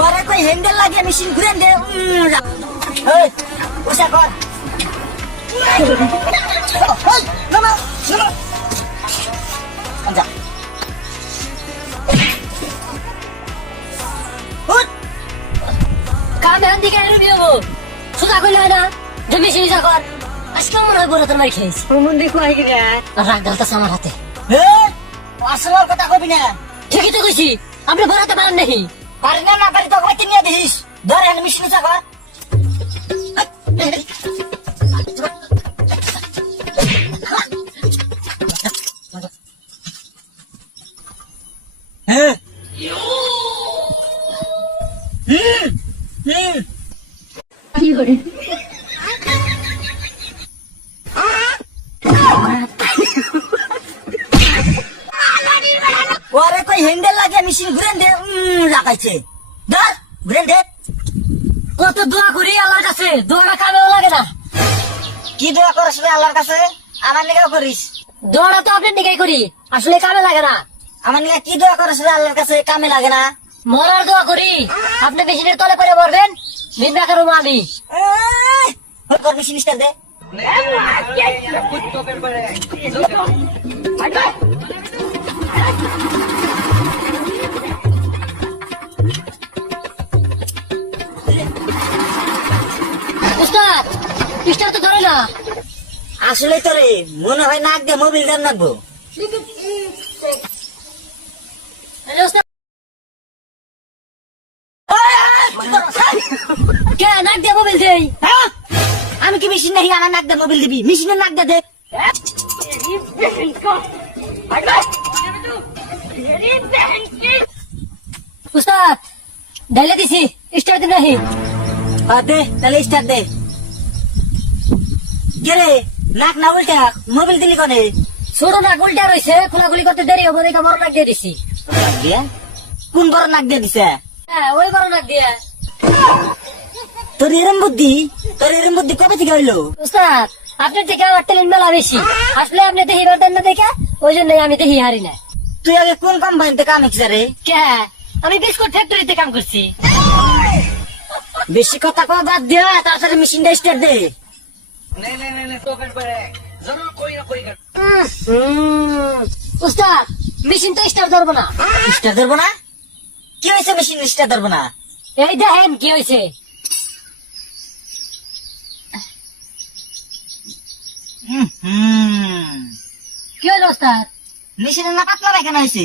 ওরে কই হ্যান্ডেল লাগিয়ে মেশিন ঘুরেন দে। এই বসা কর। নামা নামা যা। কাম এখন দিকে এনে দিবো সুতা করলে হয় না যে মেশিন যা কর আজকে মনে হয় বড় তোর মারি খেয়েছি প্রমন দেখো আই গিয়া রাগ ঢালতেছে আমার হাতে। আসল কথা কবি না। ঠিকই তো কইছি আপনি ভরাতে পারেন নাকি? পারি না না পারি তো কইতে নিয়ে দিস। ধর এনে মেশিন যা কর। হ্যাঁ কি করে ওরে কই হ্যান্ডেল লাগিয়ে মেশিন ঘুরেন দে। লাগাইছে ধর ঘুরেন দে। কত দোয়া করি আল্লাহর কাছে দোয়াটা কামেও লাগে না। কি দোয়া করিস রে আল্লাহর কাছে? আমার নিকেও করিস। দোয়াটা তো আপনার দিকেই করি আসলে কামে লাগে না। আমার নিকে কি দোয়া করিস রে আল্লাহর কাছে? কামে লাগে না। মরার দোয়া করি আপনি মেশিনের তলে পরে মরবেন মিনবা করবো আমি। কর মেশিন স্টার্ট দে। উস্তাদ পিস্টার তো ধরে না। আসলে তো রে মনে হয় নাক দিয়ে মোবিল দেন নাকবো। আরে উস্তাদ কে নাক দিয়ে মোবাইল দেই? হ্যাঁ? আমি কি মেশিন নাকি আমার নাক দিয়ে মোবিল দিবি? মেশিনের নাক দিয়ে দে। উস্তাদ ডাইলে দিছি স্টার দিন নাহি। দে তাহলে স্টার্ট দে। কে রে নাক না উল্টা মোবিল দিলি কনে? ছোট নাক উল্টা রয়েছে খোলাখুলি করতে দেরি হবে দেখে বড় নাক দিয়ে দিছি। নাক দিয়া? কোন বড় নাক দিয়ে দিছে? হ্যাঁ ওই বড় নাক দিয়ে। তোর এরম বুদ্ধি কবে থেকে হইলো? উস্তাদ আপনার থেকে আমার ট্যালেন্ট মেলা বেশি আসলে আপনি দেখি পারতেন না দেখে ওই জন্যই আমি দেখি হারি না। তুই আগে কোন কোম্পানিতে কাম হচ্ছে রে? কে আমি বিস্কুট ফ্যাক্টরিতে কাম করছি। বেশি কথা কওয়া বাদ দিয়া তাড়াতাড়ি মেশিনটা স্টার্ট দে। উস্তাদ মেশিন তো স্টার্ট ধরবো না। স্টার্ট ধরবো না? কি হয়েছে মেশিন স্টার্ট ধরবো না? এই দেখেন কি হয়েছে। কি হলো উস্তাদ? মেশিনের না পাতলা পায়খানা হয়েছে।